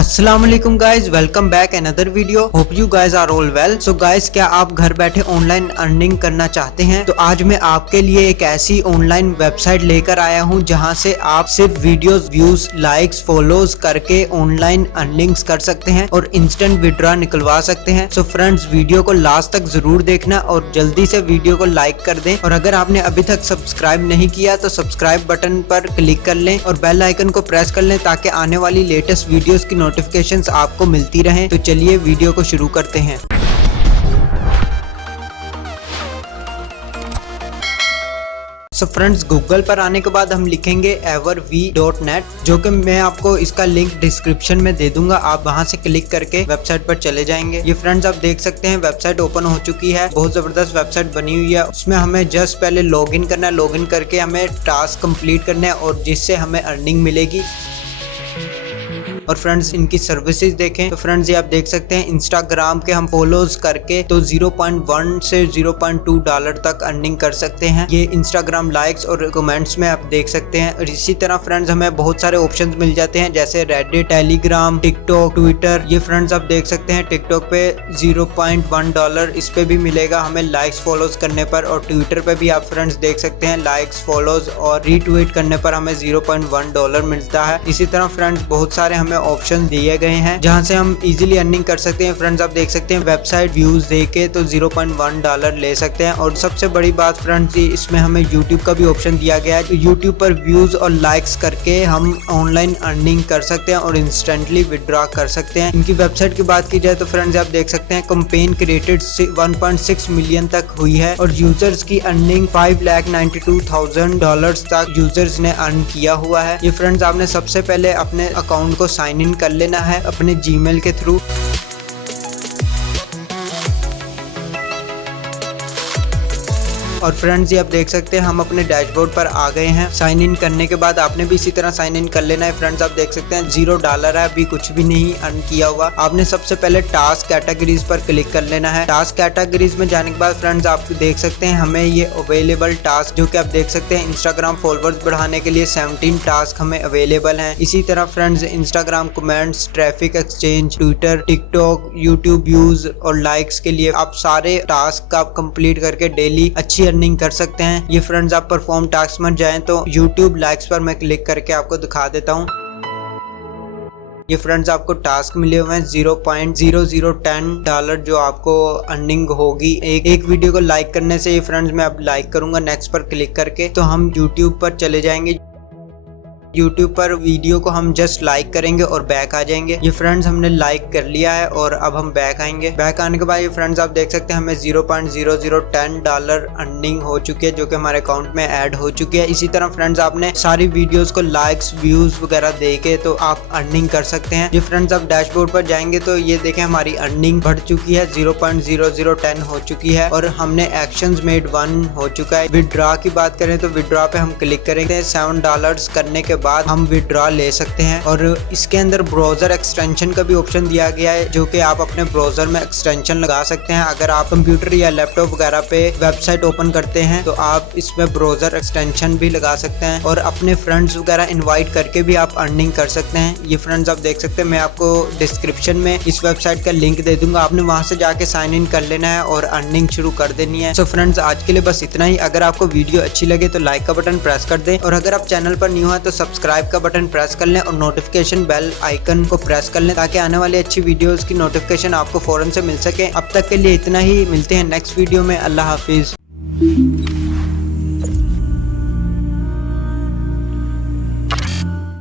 अस्सलाम वालेकुम guys, welcome back another video. Hope you guys are all well. So guys, क्या आप घर बैठे ऑनलाइन अर्निंग करना चाहते हैं? तो आज मैं आपके लिए एक ऐसी ऑनलाइन वेबसाइट लेकर आया हूं जहां से आप सिर्फ वीडियोस, व्यूज, लाइक्स, फॉलोज करके ऑनलाइन अर्निंग्स कर सकते हैं और इंस्टेंट विड्रॉ निकलवा सकते हैं। सो फ्रेंड्स, वीडियो को लास्ट तक जरूर देखना और जल्दी से वीडियो को लाइक कर दें। और अगर आपने अभी तक सब्सक्राइब नहीं किया तो सब्सक्राइब बटन पर क्लिक कर लें और बेल आइकन को प्रेस कर लें ताकि आने वाली लेटेस्ट वीडियोस की नोटिफिकेशंस आपको मिलती रहें। तो चलिए वीडियो को शुरू करते हैं। सो फ्रेंड्स, गूगल पर आने के बाद हम लिखेंगे everv.net, जो कि मैं आपको इसका लिंक डिस्क्रिप्शन में दे दूंगा। आप वहां से क्लिक करके वेबसाइट पर चले जाएंगे। ये फ्रेंड्स आप देख सकते हैं वेबसाइट ओपन हो चुकी है। बहुत जबरदस्त वेबसाइट बनी हुई है। उसमें हमें जस्ट पहले लॉगिन करना है। लॉगिन करके हमें टास्क कंप्लीट करना है और जिससे हमें अर्निंग मिलेगी। और फ्रेंड्स, इनकी सर्विसेज देखें तो फ्रेंड्स ये आप देख सकते हैं इंस्टाग्राम के हम फॉलोज करके तो 0.1 से 0.2 डॉलर तक अर्निंग कर सकते हैं। ये इंस्टाग्राम लाइक्स और कमेंट्स में आप देख सकते हैं। और इसी तरह फ्रेंड्स हमें बहुत सारे ऑप्शंस मिल जाते हैं जैसे रेडिट, टेलीग्राम, टिकटॉक, ट्विटर। ये फ्रेंड्स आप देख सकते हैं टिकटॉक पे 0.1 डॉलर इस पे भी मिलेगा हमें लाइक्स फॉलोज करने पर। और ट्विटर पे भी आप फ्रेंड्स देख सकते हैं लाइक्स, फॉलोज और रीट्वीट करने पर हमें 0.1 डॉलर मिलता है। इसी तरह फ्रेंड्स बहुत सारे हमें ऑप्शन दिए गए हैं जहां से हम इजीली अर्निंग कर सकते हैं। फ्रेंड्स आप देख सकते हैं वेबसाइट व्यूज देके तो 0.1 डॉलर ले सकते हैं। और सबसे बड़ी बात फ्रेंड्स, इसमें हमें यूट्यूब का भी ऑप्शन दिया गया है। यूट्यूब पर व्यूज और लाइक्स करके हम ऑनलाइन अर्निंग कर सकते हैं और इंस्टेंटली विड्रॉ कर सकते हैं। इनकी वेबसाइट की बात की जाए तो फ्रेंड्स आप देख सकते हैं कैंपेन क्रिएटेड 1.6 मिलियन तक हुई है और यूजर्स की अर्निंग $5,92,000 तक यूजर्स ने अर्न किया हुआ है। ये फ्रेंड्स आपने सबसे पहले अपने अकाउंट को साइन इन कर लेना है अपने जीमेल के थ्रू। और फ्रेंड्स ये आप देख सकते हैं हम अपने डैशबोर्ड पर आ गए हैं। साइन इन करने के बाद आपने भी इसी तरह साइन इन कर लेना है। फ्रेंड्स आप देख सकते हैं $0 है, अभी कुछ भी नहीं अर्न किया हुआ। आपने सबसे पहले टास्क कैटेगरीज पर क्लिक कर लेना है। टास्क कैटेगरीज में जाने के बाद फ्रेंड्स आप देख सकते हैं हमें ये अवेलेबल टास्क, जो कि आप देख सकते हैं इंस्टाग्राम फॉलोअर्स बढ़ाने के लिए 17 टास्क हमें अवेलेबल हैं। इसी तरह friends Instagram comments, traffic exchange, Twitter, TikTok, YouTube views और लाइक्स के लिए आप सारे टास्क आप कंप्लीट करके डेली अच्छी अर्निंग कर सकते हैं। ये फ्रेंड्स आप परफॉर्म टास्क में जाएं तो यूट्यूब लाइक्स पर मैं क्लिक करके आपको दिखा देता हूं। ये फ्रेंड्स आपको टास्क मिले हुए हैं 0.0010 डॉलर जो आपको अर्निंग होगी एक वीडियो को लाइक करने से। ये फ्रेंड्स मैं अब लाइक करूंगा नेक्स्ट पर क्लिक करके तो हम यूट्यूब पर चले जाएंगे। यूट्यूब पर वीडियो को हम जस्ट लाइक करेंगे और बैक आ जाएंगे। ये फ्रेंड्स हमने लाइक कर लिया है और अब हम बैक आएंगे। बैक आने के बाद ये फ्रेंड्स आप देख सकते हैं हमें 0.0010 डॉलर अर्निंग हो चुकी है जो कि हमारे अकाउंट में ऐड हो चुकी है। इसी तरह फ्रेंड्स आपने सारी वीडियोस को लाइक्स, व्यूज वगैरह देके तो आप अर्निंग कर सकते हैं। ये फ्रेंड्स आप डैशबोर्ड पर जाएंगे तो ये देखें हमारी अर्निंग बढ़ चुकी है, 0.0010 हो चुकी है और हमने एक्शंस मेड 1 हो चुका है। विड्रॉ की बात करें तो विड्रॉ पे हम क्लिक करेंगे। $7 करने के बाद हम विड्रॉ ले सकते हैं। और इसके अंदर ब्राउजर एक्सटेंशन का भी ऑप्शन दिया गया है जो कि आप अपने ब्राउजर में एक्सटेंशन लगा सकते हैं। अगर आप कंप्यूटर या लैपटॉप वगैरह पे वेबसाइट ओपन करते हैं तो आप इसमें ब्राउजर एक्सटेंशन भी लगा सकते हैं और अपने फ्रेंड्स वगैरह इनवाइट करके भी आप अर्निंग कर सकते हैं। ये फ्रेंड्स आप देख सकते हैं, मैं आपको डिस्क्रिप्शन में इस वेबसाइट का लिंक दे दूंगा। आपने वहां से जाके साइन इन कर लेना है और अर्निंग शुरू कर देनी है। सो फ्रेंड्स आज के लिए बस इतना ही। अगर आपको वीडियो अच्छी लगे तो लाइक का बटन प्रेस कर दें और अगर आप चैनल पर न्यू है तो सब्सक्राइब का बटन प्रेस कर लें और नोटिफिकेशन बेल आइकन को प्रेस कर लें ताकि आने वाली अच्छी वीडियोस की नोटिफिकेशन आपको फौरन से मिल सके। अब तक के लिए इतना ही, मिलते हैं नेक्स्ट वीडियो में। अल्लाह हाफिज।